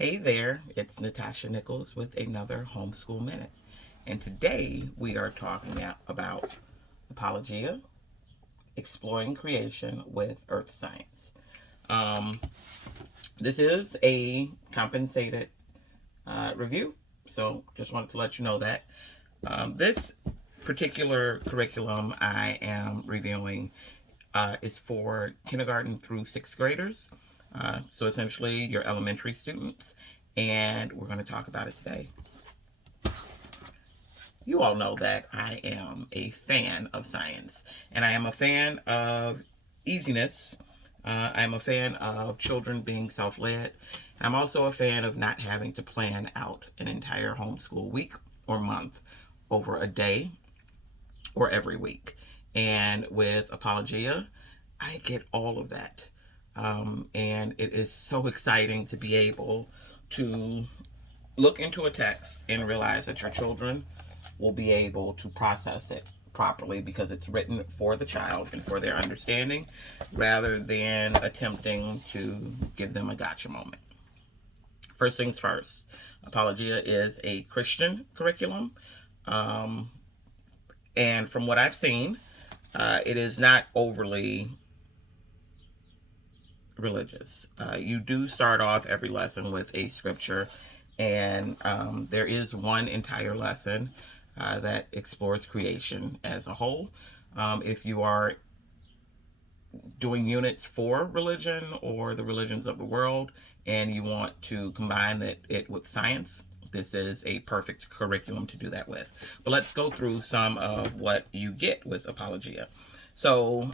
Hey there, it's Natasha Nichols with another Homeschool Minute. And today we are talking about Apologia, exploring creation with earth science. Um, this is a compensated review, so just wanted to let you know that. This particular curriculum I am reviewing is for kindergarten through sixth graders. So essentially, your elementary students, and we're going to talk about it today. You all know that I am a fan of science, and I am a fan of easiness. I'm a fan of children being self led. I'm also a fan of not having to plan out an entire homeschool week or month over a day or every week. And with Apologia, I get all of that. And it is so exciting to be able to look into a text and realize that your children will be able to process it properly because it's written for the child and for their understanding rather than attempting to give them a gotcha moment. First things first, Apologia is a Christian curriculum. Um, and from what I've seen, it is not overly religious. You do start off every lesson with a scripture, and there is one entire lesson that explores creation as a whole. If you are doing units for religion or the religions of the world, and you want to combine it with science, this is a perfect curriculum to do that with. But let's go through some of what you get with Apologia. So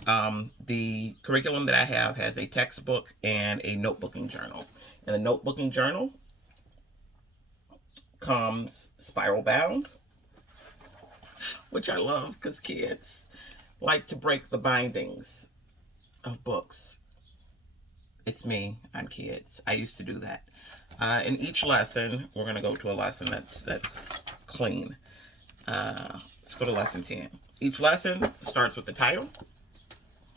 the curriculum that I have has a textbook and a notebooking journal. And the notebooking journal comes spiral bound, which I love because kids like to break the bindings of books. It's me. I'm kids. I used to do that. In each lesson, we're going to go to a lesson that's clean. Let's go to lesson 10. Each lesson starts with the title,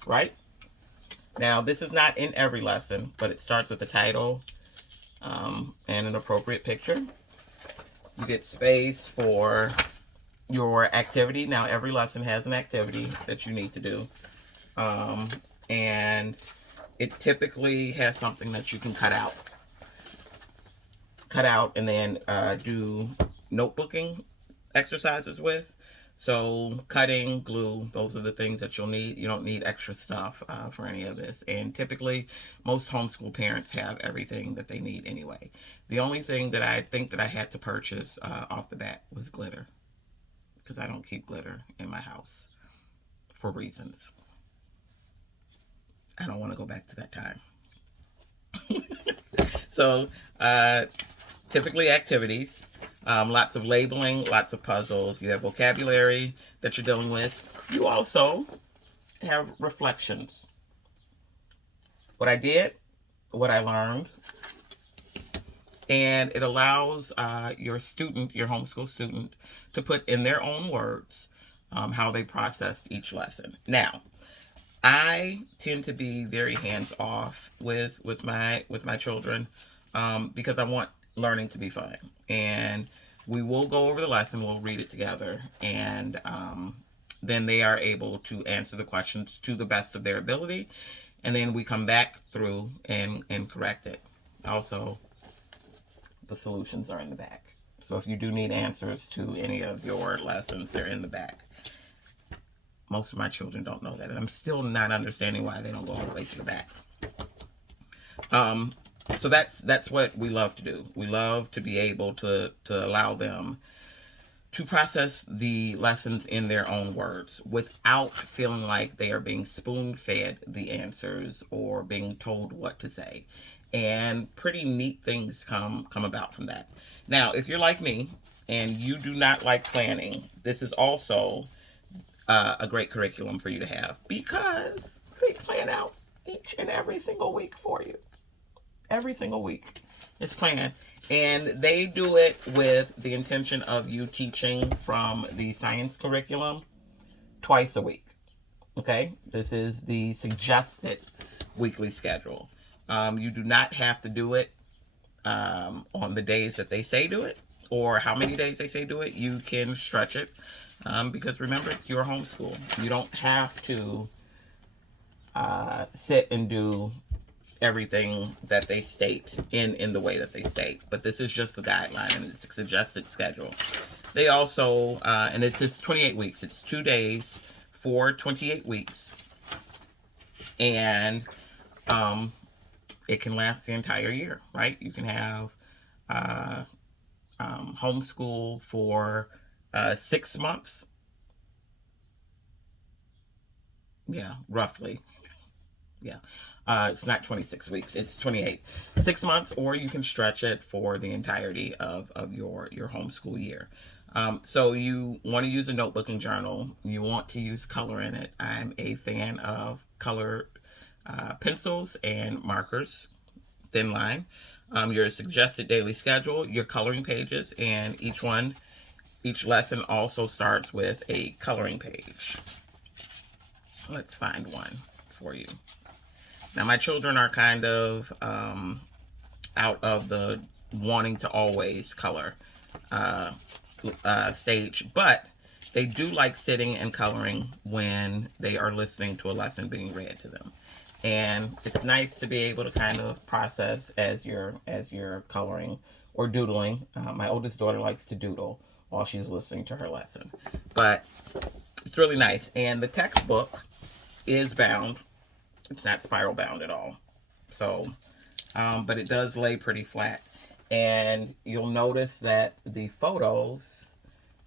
right? Now, this is not in every lesson, but it starts with the title and an appropriate picture. You get space for your activity. Now, every lesson has an activity that you need to do. And it typically has something that you can cut out and then do notebooking exercises with. So cutting, glue, those are the things that you'll need. You don't need extra stuff for any of this. And typically, most homeschool parents have everything that they need anyway. The only thing that I think that I had to purchase off the bat was glitter, because I don't keep glitter in my house for reasons. I don't want to go back to that time. So, typically activities, lots of labeling, lots of puzzles. You have vocabulary that you're dealing with. You also have reflections. What I did, what I learned, and it allows your student, your homeschool student, to put in their own words how they processed each lesson. Now, I tend to be very hands off with my children because I want learning to be fun. And we will go over the lesson, we'll read it together, and then they are able to answer the questions to the best of their ability. And then we come back through and correct it. Also, the solutions are in the back. So if you do need answers to any of your lessons, they're in the back. Most of my children don't know that, and I'm still not understanding why they don't go all the way to the back. So that's what we love to do. We love to be able to allow them to process the lessons in their own words without feeling like they are being spoon-fed the answers or being told what to say. And pretty neat things come about from that. Now, if you're like me and you do not like planning, this is also a great curriculum for you to have because they plan out each and every single week for you. Every single week is planned. And they do it with the intention of you teaching from the science curriculum twice a week. Okay? This is the suggested weekly schedule. You do not have to do it on the days that they say do it, or how many days they say do it. You can stretch it, because remember, it's your homeschool. You don't have to sit and do everything that they state in the way that they state. But this is just the guideline, and it's a suggested schedule. They also, and it's 28 weeks. It's 2 days for 28 weeks. And it can last the entire year, right? You can have homeschool for 6 months. Yeah, roughly. Yeah. It's not 26 weeks, it's 28. 6 months, or you can stretch it for the entirety of your homeschool year. So you want to use a notebook and journal. You want to use color in it. I'm a fan of color pencils and markers, thin line. Your suggested daily schedule, your coloring pages, and each lesson also starts with a coloring page. Let's find one for you. Now, my children are kind of out of the wanting to always color stage, but they do like sitting and coloring when they are listening to a lesson being read to them. And it's nice to be able to kind of process as you're coloring or doodling. My oldest daughter likes to doodle while she's listening to her lesson, but it's really nice. And the textbook is bound. It's not spiral bound at all. So, but it does lay pretty flat. And you'll notice that the photos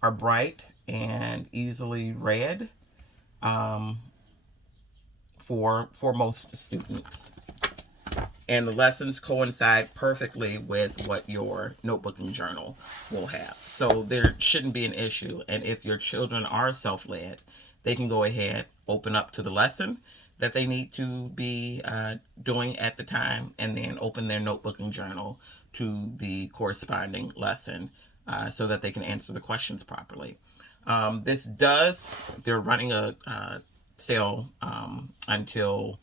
are bright and easily read for most students. And the lessons coincide perfectly with what your notebook and journal will have. So there shouldn't be an issue. And if your children are self-led, they can go ahead, open up to the lesson that they need to be doing at the time, and then open their notebook and journal to the corresponding lesson so that they can answer the questions properly. They're running a sale until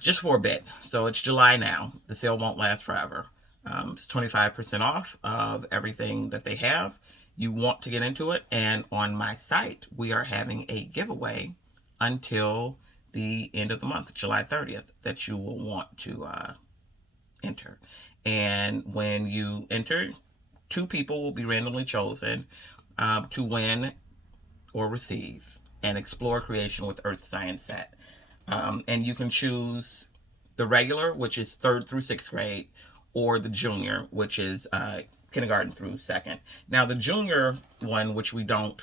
just for a bit. So it's July now. The sale won't last forever. It's 25% off of everything that they have. You want to get into it, and on my site, we are having a giveaway until the end of the month, July 30th, that you will want to enter. And when you enter, 2 people will be randomly chosen to win or receive an Explore Creation with Earth Science set. And you can choose the regular, which is 3rd through 6th grade, or the junior, which is kindergarten through 2nd. Now, the junior one, which we didn't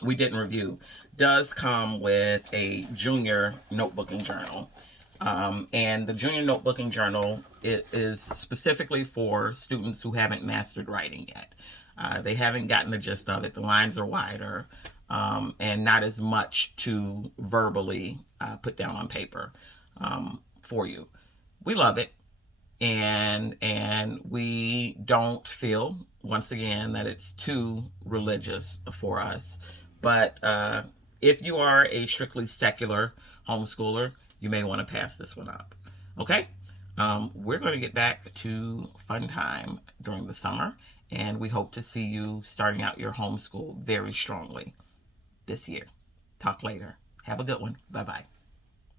review, does come with a junior notebook and journal. And the junior notebook and journal is specifically for students who haven't mastered writing yet. They haven't gotten the gist of it. The lines are wider, and not as much to verbally put down on paper for you. We love it. And we don't feel, once again, that it's too religious for us. But if you are a strictly secular homeschooler, you may want to pass this one up. Okay? We're going to get back to fun time during the summer, and we hope to see you starting out your homeschool very strongly this year. Talk later. Have a good one. Bye-bye.